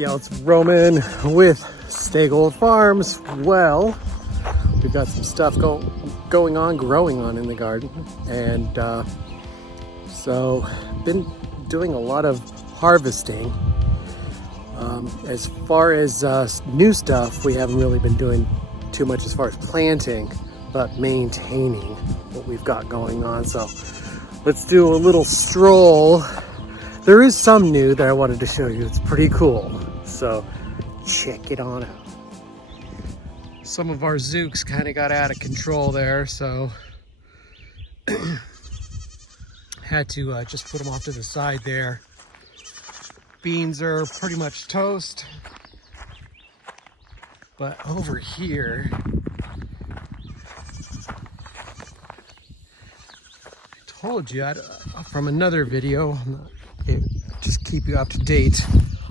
Yeah, it's Roman with Stay-Gold Farms. Well, we've got some stuff growing on in the garden, and so been doing a lot of harvesting. As far as new stuff, we haven't really been doing too much as far as planting, but maintaining what we've got going on. So let's do a little stroll. There is some new that I wanted to show you. It's pretty cool. So check it on out. Some of our zooks kind of got out of control there, so had to just put them off to the side there. Beans are pretty much toast, but over here, I told you from another video, just keep you up to date,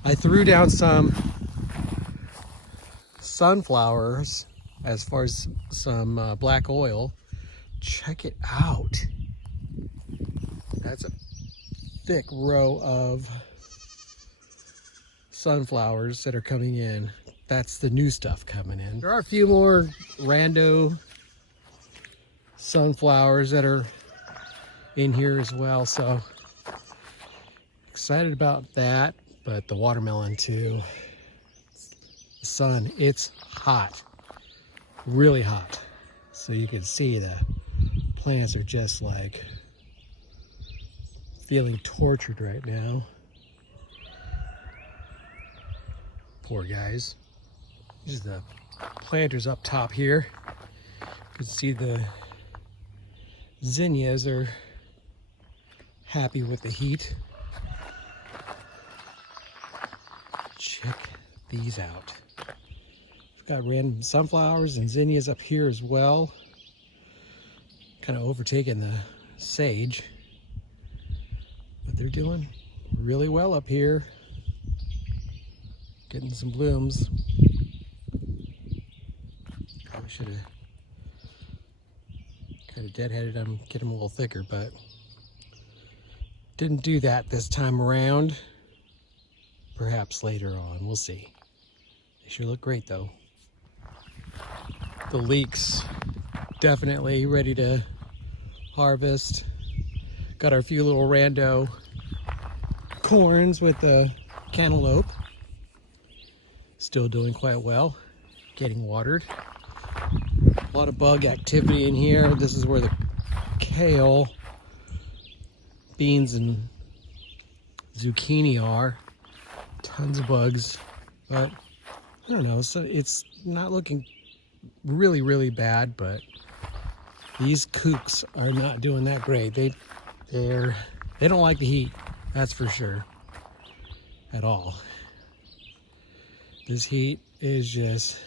I threw down some sunflowers as far as some black oil. Check it out. That's a thick row of sunflowers that are coming in. That's the new stuff coming in. There are a few more rando sunflowers that are in here as well, so excited about that. But the watermelon too. The sun, it's hot, really hot. So you can see the plants are just like feeling tortured right now. Poor guys. These are the planters up top here. You can see the zinnias are happy with the heat. Check these out. We've got random sunflowers and zinnias up here as well. Kind of overtaking the sage. But they're doing really well up here. Getting some blooms. Probably should have kind of deadheaded them, get them a little thicker, but didn't do that this time around. Perhaps later on, we'll see. They sure look great though. The leeks, definitely ready to harvest. Got our few little rando corns with the cantaloupe. Still doing quite well, getting watered. A lot of bug activity in here. This is where the kale, beans, and zucchini are. Tons of bugs, but I don't know, so it's not looking really bad, but these kooks are not doing that great. They don't like the heat, that's for sure, at all. This heat is just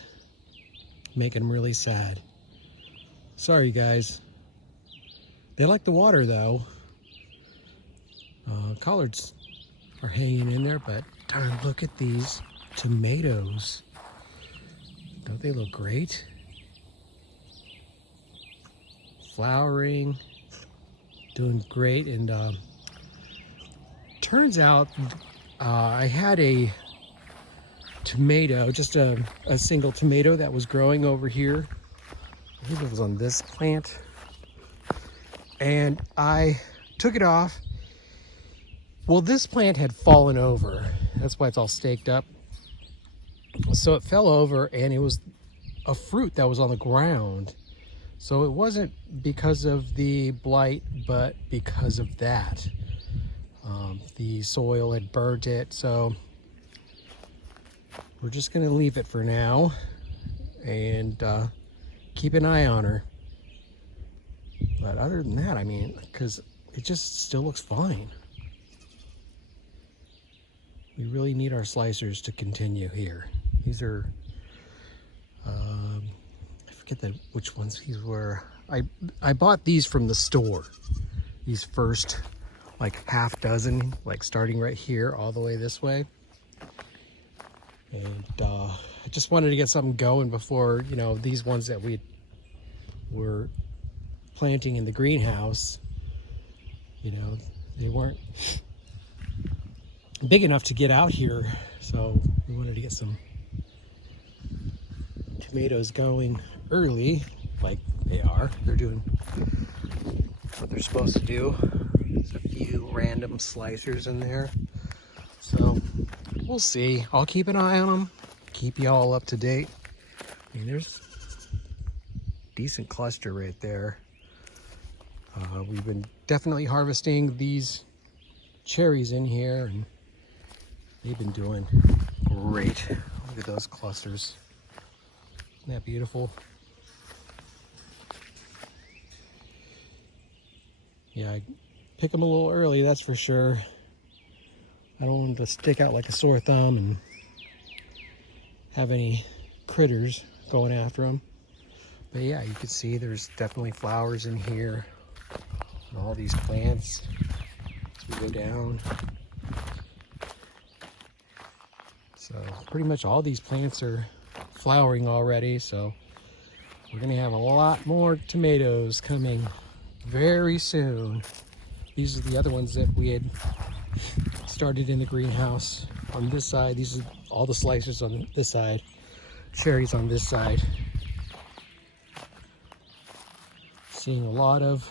making them really sad. Sorry, guys. They like the water, though. Collards are hanging in there, but darn, look at these tomatoes. Don't they look great? Flowering, doing great, and turns out I had a tomato, just a single tomato that was growing over here. I think it was on this plant, and I took it off. Well, this plant had fallen over. That's why it's all staked up. So it fell over, and it was a fruit that was on the ground. So it wasn't because of the blight, but because of that. The soil had burnt it, so we're just gonna leave it for now and keep an eye on her. But other than that, I mean, because it just still looks fine. We really need our slicers to continue here. These are, I forget which ones these were. I bought these from the store. These first, like half dozen, like starting right here all the way this way. And I just wanted to get something going before, you know, these ones that we were planting in the greenhouse, you know, they weren't big enough to get out here. So we wanted to get some tomatoes going early, like they are. They're doing what they're supposed to do. There's a few random slicers in there. So we'll see. I'll keep an eye on them, keep you all up to date. I mean, there's a decent cluster right there. We've been definitely harvesting these cherries in here, and they've been doing great. Look at those clusters. Isn't that beautiful? Yeah, I pick them a little early, that's for sure. I don't want them to stick out like a sore thumb and have any critters going after them. But yeah, you can see there's definitely flowers in here. And all these plants as we go down. So pretty much all these plants are flowering already. So we're gonna have a lot more tomatoes coming very soon. These are the other ones that we had started in the greenhouse on this side. These are all the slicers on this side, cherries on this side. Seeing a lot of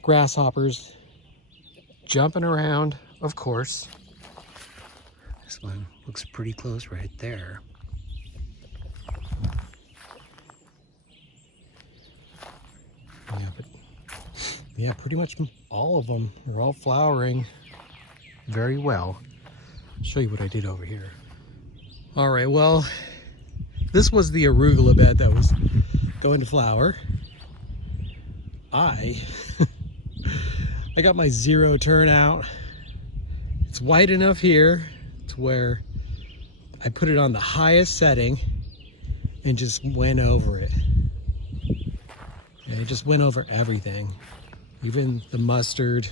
grasshoppers jumping around, of course. This one looks pretty close right there. Yeah, but yeah, pretty much all of them are all flowering very well. I'll show you what I did over here. All right, well, this was the arugula bed that was going to flower. I got my zero turn out. It's white enough here to where I put it on the highest setting and just went over it. And it just went over everything, even the mustard.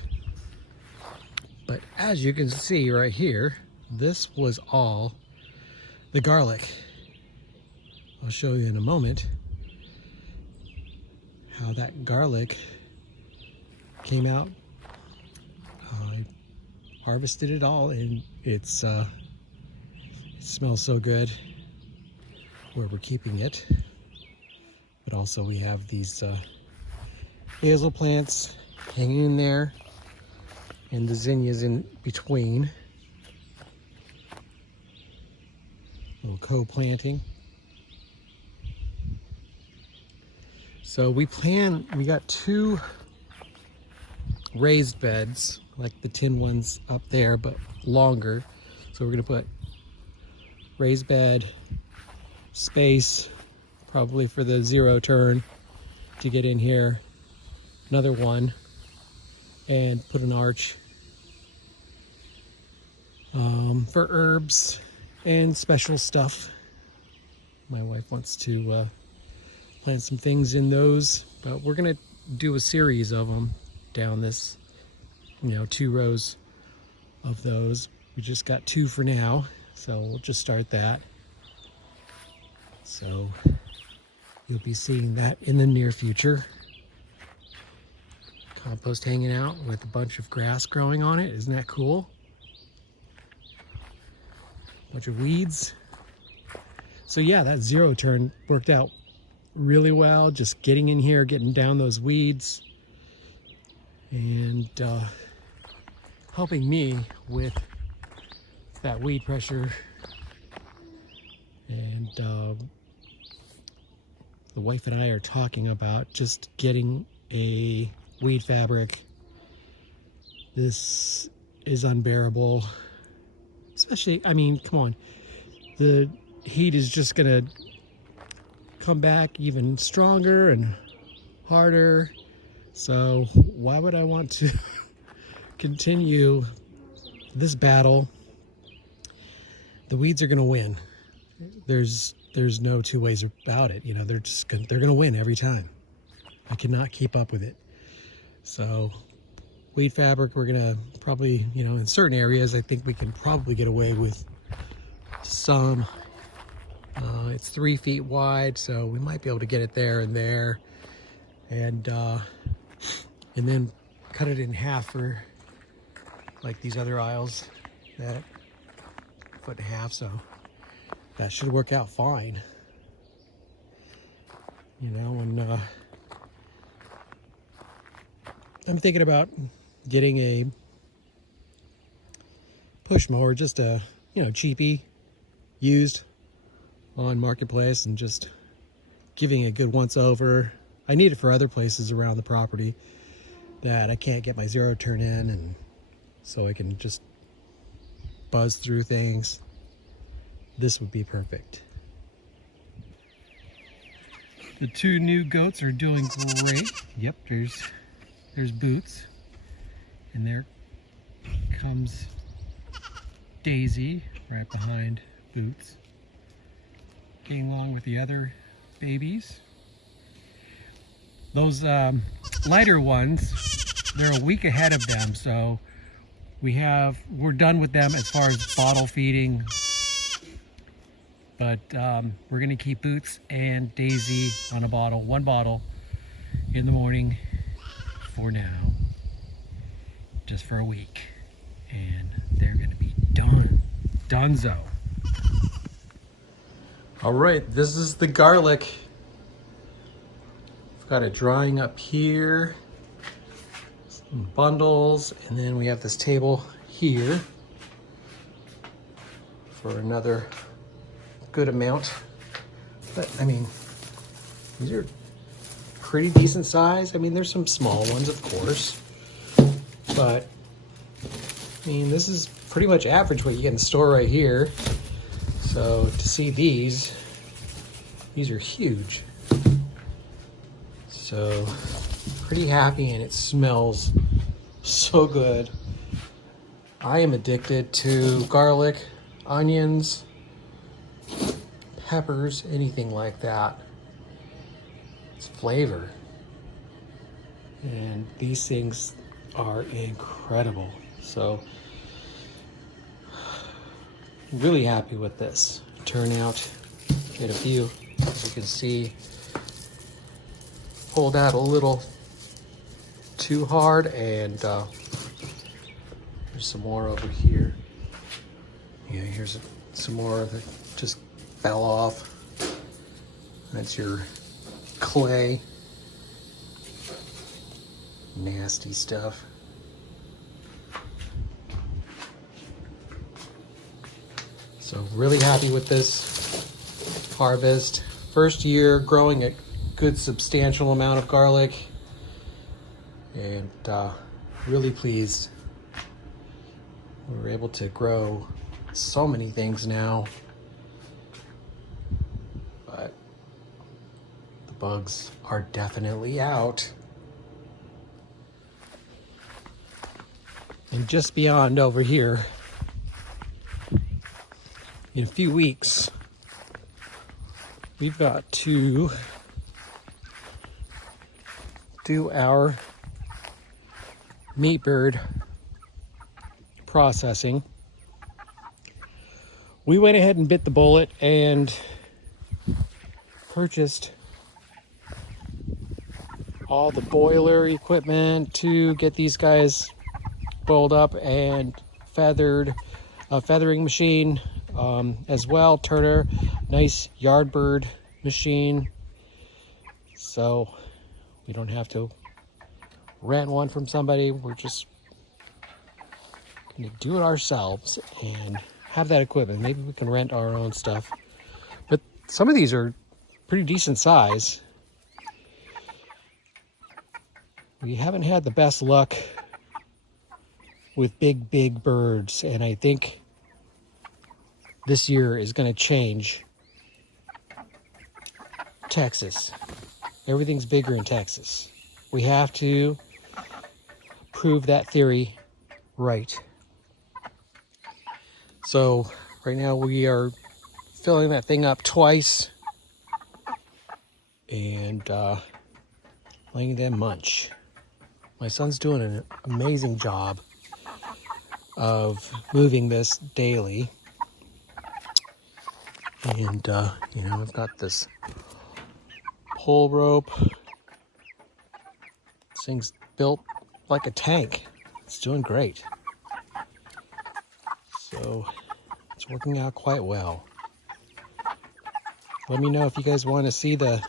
But as you can see right here, this was all the garlic. I'll show you in a moment how that garlic came out. I harvested it all, and it smells so good where we're keeping it. But also we have these basil plants hanging in there, and the zinnias in between. Little co-planting. So we got 2 raised beds, like the tin ones up there, but longer. So we're gonna put raised bed space, probably for the zero turn to get in here. Another one, and put an arch for herbs and special stuff. My wife wants to plant some things in those, but we're gonna do a series of them down this, 2 rows of those. We just got 2 for now, so we'll just start that. So you'll be seeing that in the near future. Compost hanging out with a bunch of grass growing on it. Isn't that cool? Bunch of weeds. So yeah, that zero turn worked out really well. Just getting in here, getting down those weeds, and helping me with that weed pressure. And the wife and I are talking about just getting a weed fabric. This is unbearable. Especially, I mean, come on. The heat is just gonna come back even stronger and harder. So why would I want to continue this battle? The weeds are gonna win. There's no 2 ways about it. They're gonna win every time. I cannot keep up with it. So weed fabric, we're gonna probably, in certain areas, I think we can probably get away with some. It's 3 feet wide, so we might be able to get it there and there, and then cut it in half for like these other aisles, that 1.5 feet, so that should work out fine. You know, and I'm thinking about getting a push mower, just a, you know, cheapy, used on Marketplace, and just giving it a good once over. I need it for other places around the property that I can't get my zero turn in, and so I can just buzz through things. This would be perfect. The 2 new goats are doing great. Yep, there's Boots, and there comes Daisy right behind Boots, getting along with the other babies. Those lighter ones, they're a week ahead of them, so we're done with them as far as bottle feeding. But we're gonna keep Boots and Daisy on one bottle in the morning for now, just for a week, and they're gonna be donezo. All right, this is the garlic. I've got it drying up here, some bundles, and then we have this table here for another good amount. But I mean, these are pretty decent size. I mean, there's some small ones, of course, but I mean, this is pretty much average what you get in the store right here. So to see these are huge. So pretty happy, and it smells so good. I am addicted to garlic, onions, peppers, anything like that. It's flavor. And these things are incredible. So really happy with this turnout. Get a few, as you can see, pulled out a little too hard, and there's some more over here. Yeah, here's some more that just fell off. That's your clay. Nasty stuff. So really happy with this harvest. First year growing a good substantial amount of garlic, and really pleased. We were able to grow so many things now, but the bugs are definitely out. And just beyond over here, in a few weeks, we've got to do our meat bird processing. We went ahead and bit the bullet and purchased all the boiler equipment to get these guys boiled up, and feathered, a feathering machine as well, Turner, nice yard bird machine, so we don't have to rent one from somebody. We're just gonna do it ourselves and have that equipment. Maybe we can rent our own stuff, but some of these are pretty decent size. We haven't had the best luck with big birds, and I think this year is going to change. Texas, everything's bigger in Texas. We have to prove that theory right. So right now we are filling that thing up twice and letting them munch. My son's doing an amazing job of moving this daily. And, you know, I've got this pole rope. This thing's built like a tank. It's doing great. So it's working out quite well. Let me know if you guys want to see the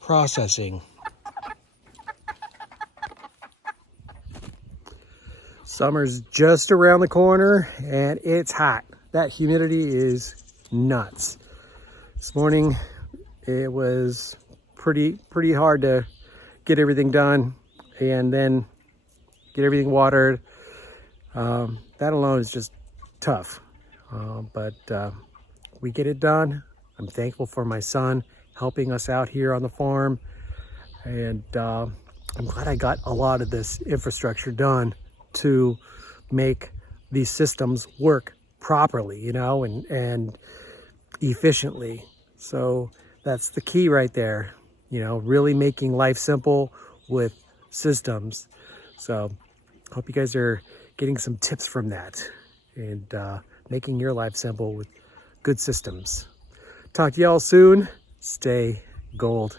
processing. Summer's just around the corner and it's hot. That humidity is nuts. This morning it was pretty hard to get everything done and then get everything watered. That alone is just tough, but we get it done. I'm thankful for my son helping us out here on the farm, and I'm glad I got a lot of this infrastructure done to make these systems work properly, you know, and efficiently. So that's the key right there, you know, really making life simple with systems. So hope you guys are getting some tips from that and making your life simple with good systems. Talk to y'all soon. Stay gold.